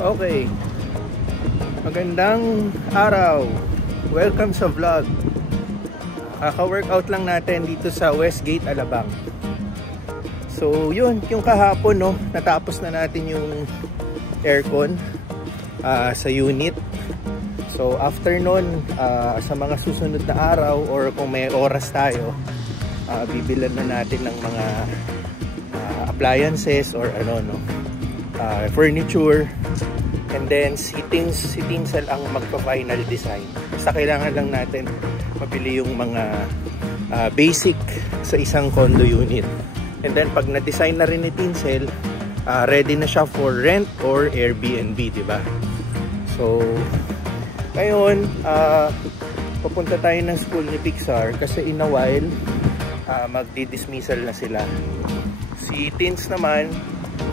Okay, magandang araw. Welcome sa vlog. Kaka-workout lang natin dito sa Westgate, Alabang. So yun, yung kahapon no, natapos na natin yung aircon sa unit. So after nun, sa mga susunod na araw or kung may oras tayo, bibilan na natin ng mga appliances or furniture. And then si Tinsel ang magpa-final design. Basta kailangan lang natin mabili yung mga basic sa isang condo unit. And then pag na-design na rin ni Tinsel, ready na siya for rent or Airbnb, di ba? So ngayon, pupunta tayo ng school ni Pixar kasi in a while magdi-dismissal na sila. Si Tins naman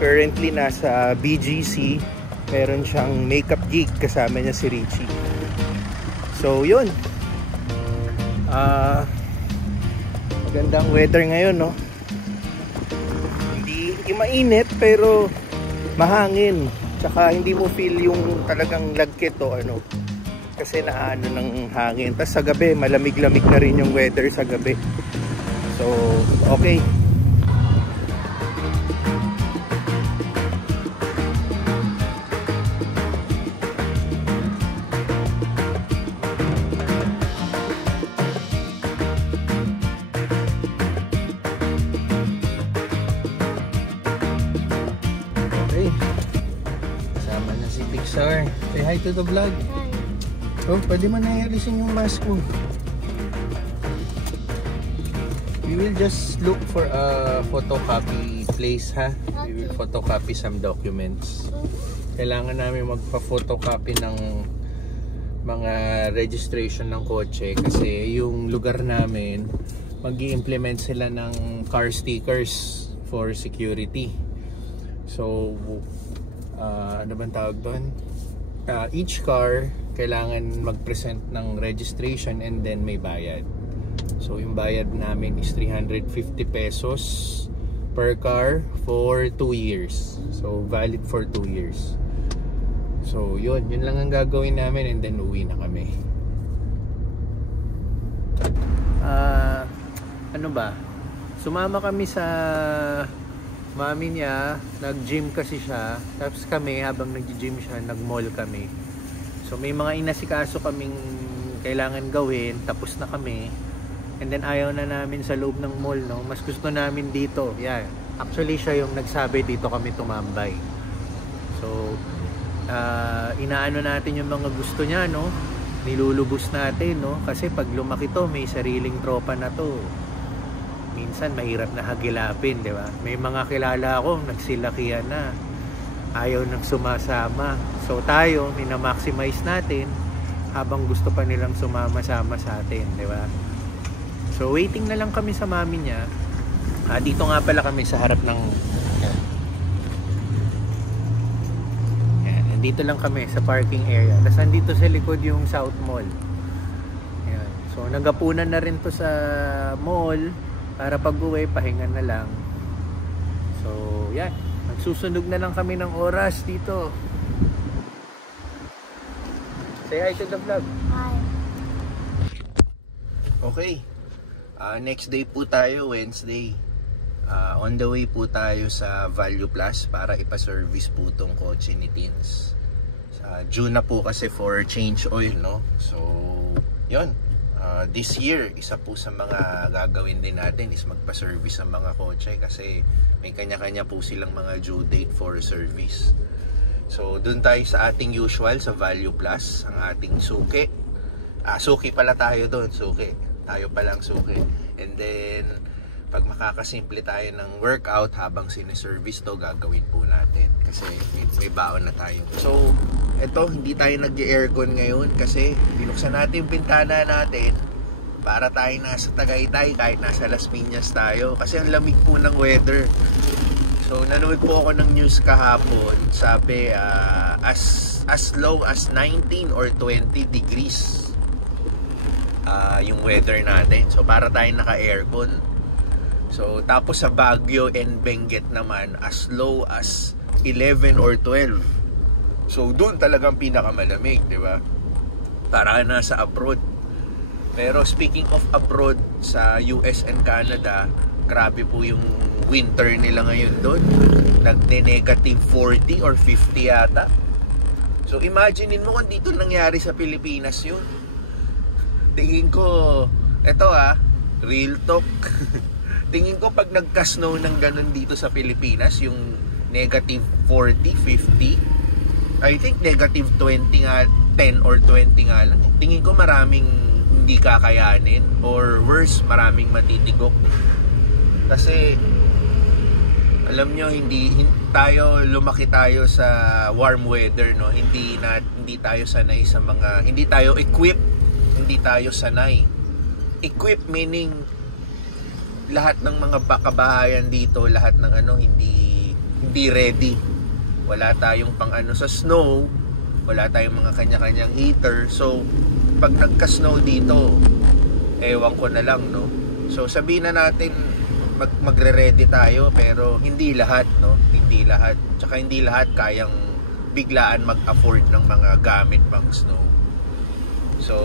currently nasa BGC. Meron siyang makeup gig, kasama niya si Richie. So yun, magandang weather ngayon, no? Hindi mainit pero mahangin, tsaka hindi mo feel yung talagang lagkit o ano, kasi naano ng hangin. Tapos sa gabi malamig-lamig na rin yung weather sa gabi. So okay. Kasama na si Pixar. Say hi to the vlog. Hi. Oh, pwede mo na i-alisin yung mask mo. We will just look for a photocopy place, ha? We will photocopy some documents. Kailangan namin magpa-photocopy ng mga registration ng kotse kasi yung lugar namin mag-i-implement sila ng car stickers for security. So ano bang tawag doon? Each car kailangan mag-present ng registration and then may bayad. So yung bayad namin is 350 pesos per car for 2 years. So valid for 2 years. So yun lang ang gagawin namin and then uwi na kami. Ano ba? Sumama kami sa mami niya, nag-gym kasi siya. Tapos kami, habang nag-gym siya, nag-mall kami. So may mga inasikaso kaming kailangan gawin, tapos na kami. And then ayaw na namin sa loob ng mall, no? Mas gusto namin dito. Yan. Actually siya yung nagsabi dito kami tumambay. So inaano natin yung mga gusto niya, no? Nilulubos natin, no? Kasi pag lumaki to, may sariling tropa na to. Minsan mahirap na hagilapin, di ba? May mga kilala ako nagsilakihan na, ayaw nang sumasama. So tayo mina-maximize natin habang gusto pa nilang sumama-sama sa atin, di ba? So waiting na lang kami sa mami niya. Dito nga pala kami sa harap ng nandito lang kami sa parking area. Tapos nandito sa likod yung South Mall. Yan. So nagapunan na rin to sa mall para pag-uwi, pahinga na lang. So yan, nagsusunog na lang kami ng oras dito. Say hi to the vlog. Hi. Okay, next day po tayo, Wednesday. On the way po tayo sa Value Plus para ipa-service po tong kotse ni Tins. June na po kasi for change oil, no? So yun, this year isa po sa mga gagawin din natin is magpa-service ang mga kotse kasi may kanya-kanya po silang mga due date for service. So dun tayo sa ating usual sa Value Plus, ang ating suki. Suki pala tayo doon, suki. Tayo palang suki. And then pag makakasimple tayo ng workout habang sineservice to, gagawin po natin kasi may baon na tayo. So eto, hindi tayo nag-aircon ngayon kasi binuksan natin yung bintana natin para tayo nasa Tagaytay kahit nasa Las Piñas tayo kasi ang lamig po ng weather. So nanood po ako ng news kahapon, sabi as low as 19 or 20 degrees yung weather natin. So para tayo naka-aircon. So tapos sa Baguio and Benguet naman as low as 11 or 12. So doon talagang pinakamalamig, di ba? Para nasa abroad. Pero speaking of abroad, sa US and Canada, grabe po yung winter nila ngayon doon. Nagne-negative 40 or 50 yata. So imaginein mo kung dito nangyari sa Pilipinas yun. Tingin ko, eto real talk. Tingin ko pag nagka-snow ng ganun dito sa Pilipinas, yung negative 40, 50, I think negative 20 nga, 10 or 20 nga lang. Tingin ko maraming hindi kakayanin, or worse, maraming matitigok. Kasi alam nyo, hindi tayo, lumaki tayo sa warm weather, no? Hindi tayo sanay sa mga, hindi tayo equipped, hindi tayo sanay. Equipped meaning lahat ng mga kabahayan dito, lahat ng hindi ready. Wala tayong pang sa snow, wala tayong mga kanya-kanyang heater. So pag nagka-snow dito, ewan ko na lang, no? So sabihin na natin magre-ready tayo, pero hindi lahat, no? Hindi lahat. Tsaka hindi lahat kayang biglaan mag-afford ng mga gamit pang snow. So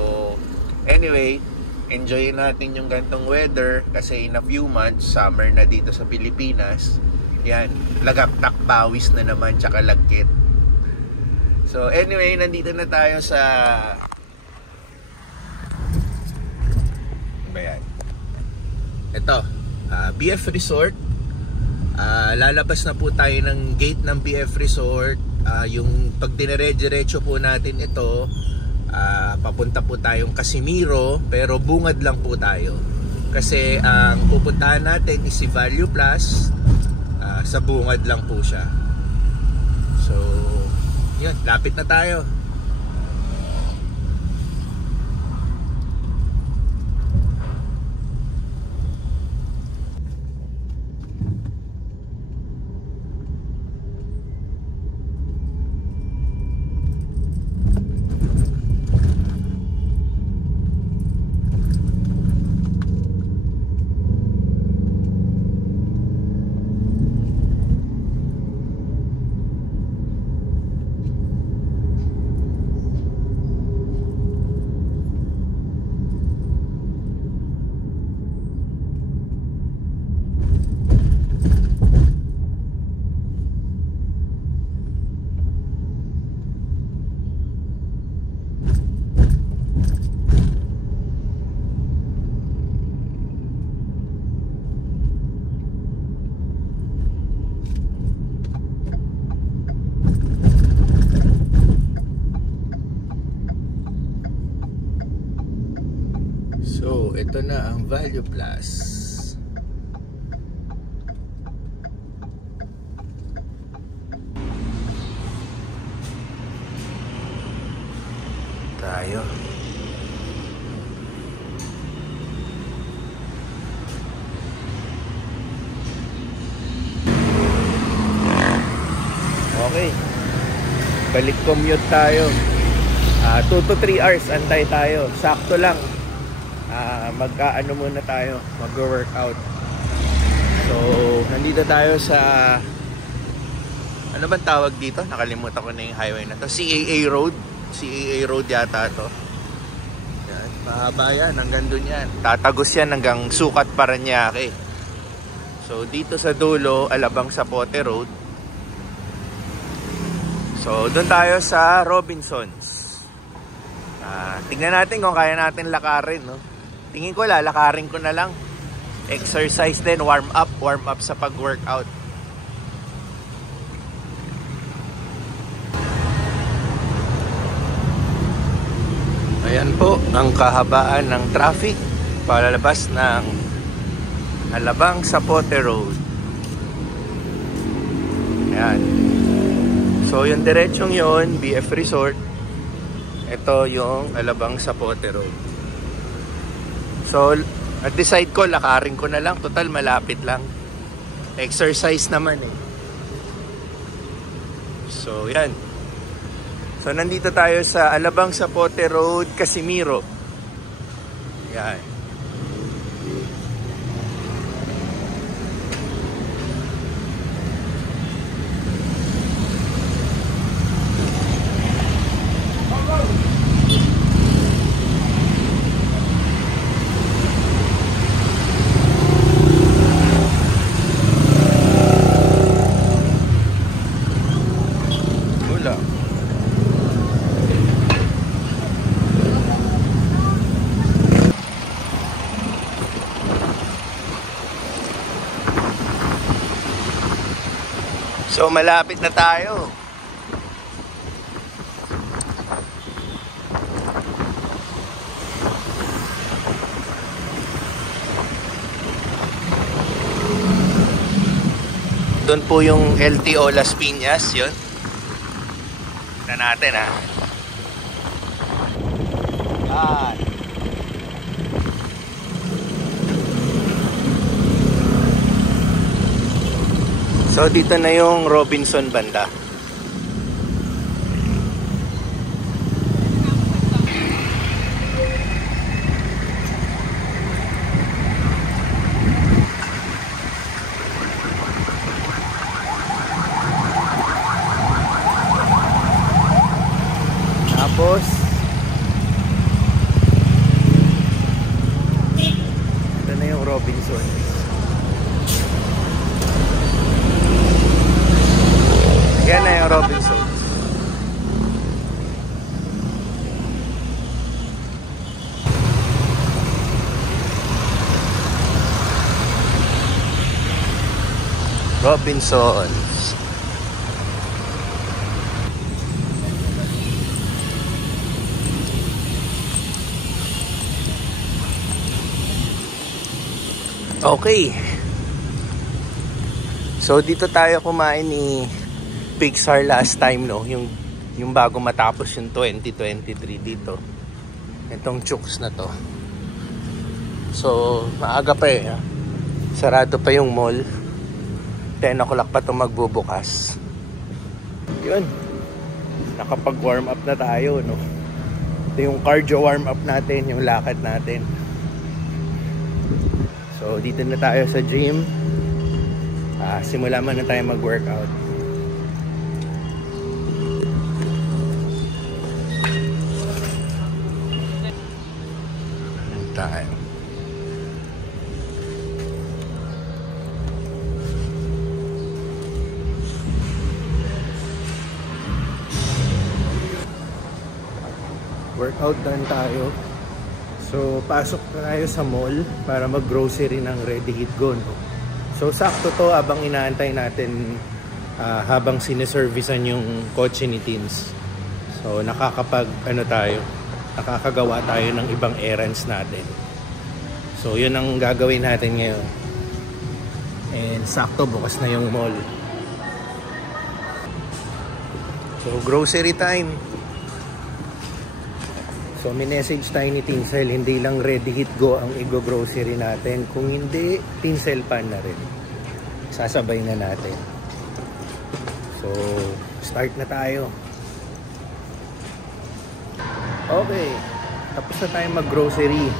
anyway, enjoy natin yung gantong weather kasi in a few months, summer na dito sa Pilipinas. Yan, lagaktak pawis na naman, tsaka lagkit. So anyway, nandito na tayo sa ito, BF Resort. Lalabas na po tayo ng gate ng BF Resort. Yung pag dinerecho po natin ito, papunta po tayong Casimiro, pero bungad lang po tayo. Kasi ang pupuntahan natin is si Value Plus. Sa bungad lang po siya. So, yun, lapit na tayo. So, ito na ang Value Plus. Tayo. Okay. Balik commute tayo. 2 to 3 hours antay tayo. Sakto lang. Magkaano muna tayo, mag-workout. So nandito tayo sa, ano bang tawag dito? Nakalimutan ko na yung highway na to. CAA Road yata to. Yan, mahaba yan, hanggang dun yan. Tatagos yan hanggang Sukat, Parañaque. So dito sa dulo, Alabang Zapote Road. So doon tayo sa Robinsons. Tingnan natin kung kaya natin lakarin, no? Tingin ko lalakarin ko na lang. Exercise din, warm up sa pag-workout. Ayan po ang kahabaan ng traffic palalabas ng Alabang Zapote Road. Ayan. So yung diretsong yon, BF Resort. Ito yung Alabang Zapote Road. So, at decide ko, lakarin ko na lang. Total, malapit lang. Exercise naman eh. So, yan. So, nandito tayo sa Alabang Zapote Road, Casimiro. Yan. So malapit na tayo. Doon po yung LTO Las Piñas, yun. Tignan natin ha. Ah. So dito na yung Robinson banda. Tapos ito na yung Robinson. Yan na yung Robinson. Robinsons. Okay. So dito tayo kumain ni Pixar last time, no? Yung bago matapos yung 2023 dito. Itong Chooks na to. So maaga pa eh. Sarado pa yung mall. 10 o'clock pa ito magbubukas. Yun. Nakapag-warm up na tayo, no? Ito yung cardio warm up natin, yung lakad natin. So dito na tayo sa gym. Simula man na tayo mag-workout. Tayo. Workout done tayo. So pasok tayo sa mall para mag-grocery ng Ready Hit Go, no? So sakto to habang inaantay natin habang sineservicean yung kotse ni Teens. So nakakagawa tayo ng ibang errands natin. So yun ang gagawin natin ngayon. And sakto bukas na yung mall. So grocery time. So minessage tayo ni Tinsel, hindi lang Ready Hit Go ang i-grocery natin. Kung hindi, Tinsel pan na rin. Sasabay na natin. So start na tayo. Okay, tapos na tayo mag-grocery.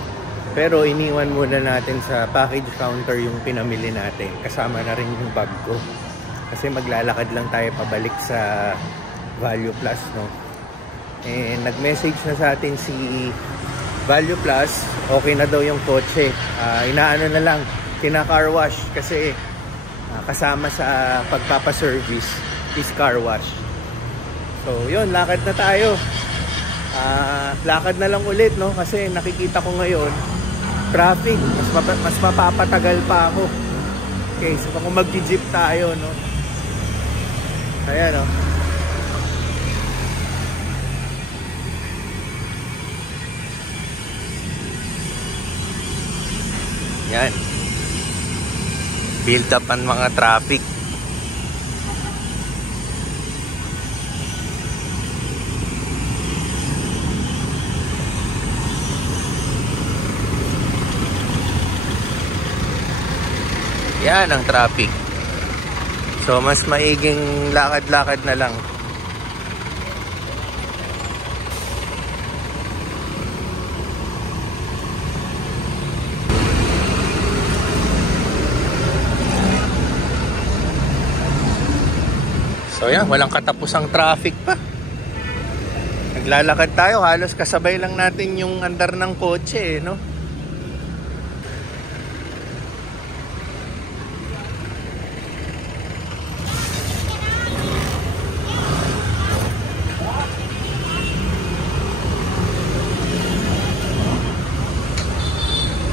Pero iniwan muna natin sa package counter yung pinamili natin. Kasama na rin yung bag ko. Kasi maglalakad lang tayo pabalik sa Value Plus, no? And nag-message na sa atin si Value Plus. Okay na daw yung kotse. Inaano na lang, kina-car wash. Kasi kasama sa pagpapaservice is car wash. So yun, lakad na tayo. Lakad na lang ulit, no? Kasi nakikita ko ngayon traffic, mas mapapatagal pa ako. Okay, so kung mag-jeep tayo, no? Ayan, no? Yan. Build up ang mga traffic. Yan ang traffic. So mas maiging lakad-lakad na lang. So yan, walang katapusang traffic pa. Naglalakad tayo, halos kasabay lang natin yung andar ng kotse, no?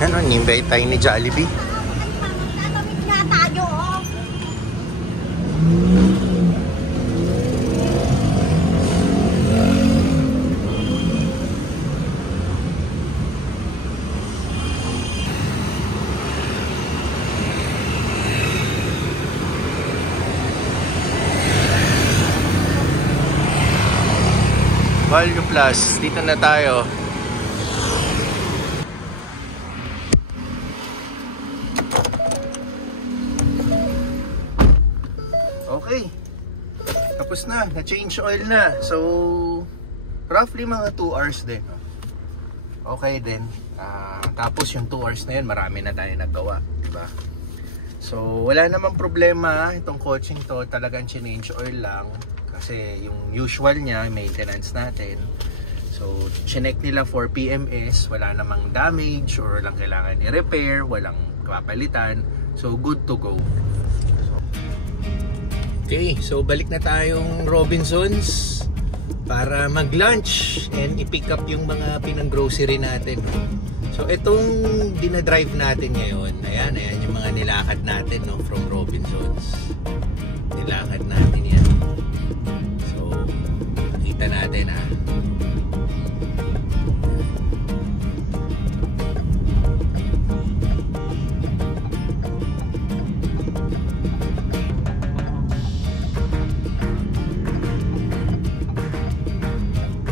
Ano, nimbay tayo ni Jollibee. Value Plus, dito na tayo. Okay. Tapos na-change oil na. So, roughly mga 2 hours din. Okay din. Tapos yung 2 hours na yun, marami na tayo naggawa. Diba? So, wala namang problema. Itong coaching to, talagang change oil lang. Kasi yung usual niya, maintenance natin. So, chinek nila for PMS. Wala namang damage or walang kailangan i-repair. Walang kapalitan. So, good to go. Okay, so balik na tayong Robinsons para mag-lunch and i-pick up yung mga pinang-grocery natin. So, itong dinadrive natin ngayon, ayan yung mga nilakad natin, no, from Robinsons. Nilakad natin yan. So, nakita natin,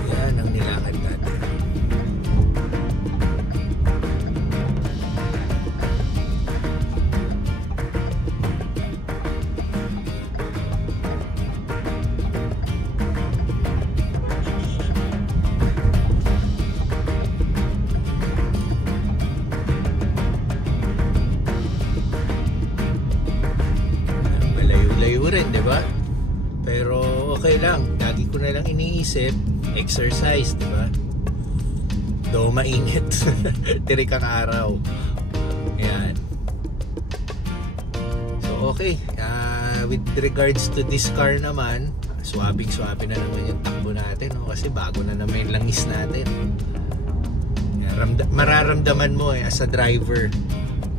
Yan ang nilakad natin. Malayo-layo rin, di ba? Pero okay lang. Lagi ko na lang iniisip, exercise, di ba? Do mainit. Tirik ang araw. Yan. So okay. With regards to this car naman, swabing-swabe na naman yung takbo natin, no? Kasi bago na naman yung langis natin. Yan, mararamdaman mo as a driver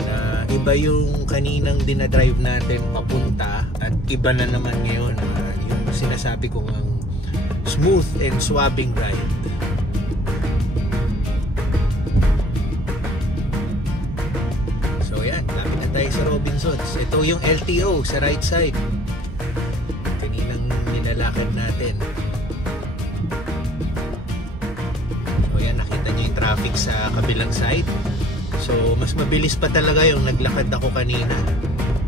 na iba yung kaninang dinadrive natin papunta at iba na naman ngayon, yung sinasabi kong smooth and swabbing ride. So yan, lapit na tayo sa Robinsons. Ito yung LTO sa right side, kaninang nilalakad natin. So yan, nakita nyo yung traffic sa kabilang side. So, mas mabilis pa talaga yung naglakad ako kanina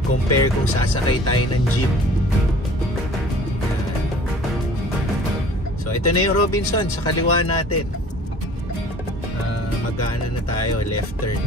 compare kung sasakay tayo ng jeep. So, ito na yung Robinson sa kaliwa natin. Mag-aano na tayo, left turn.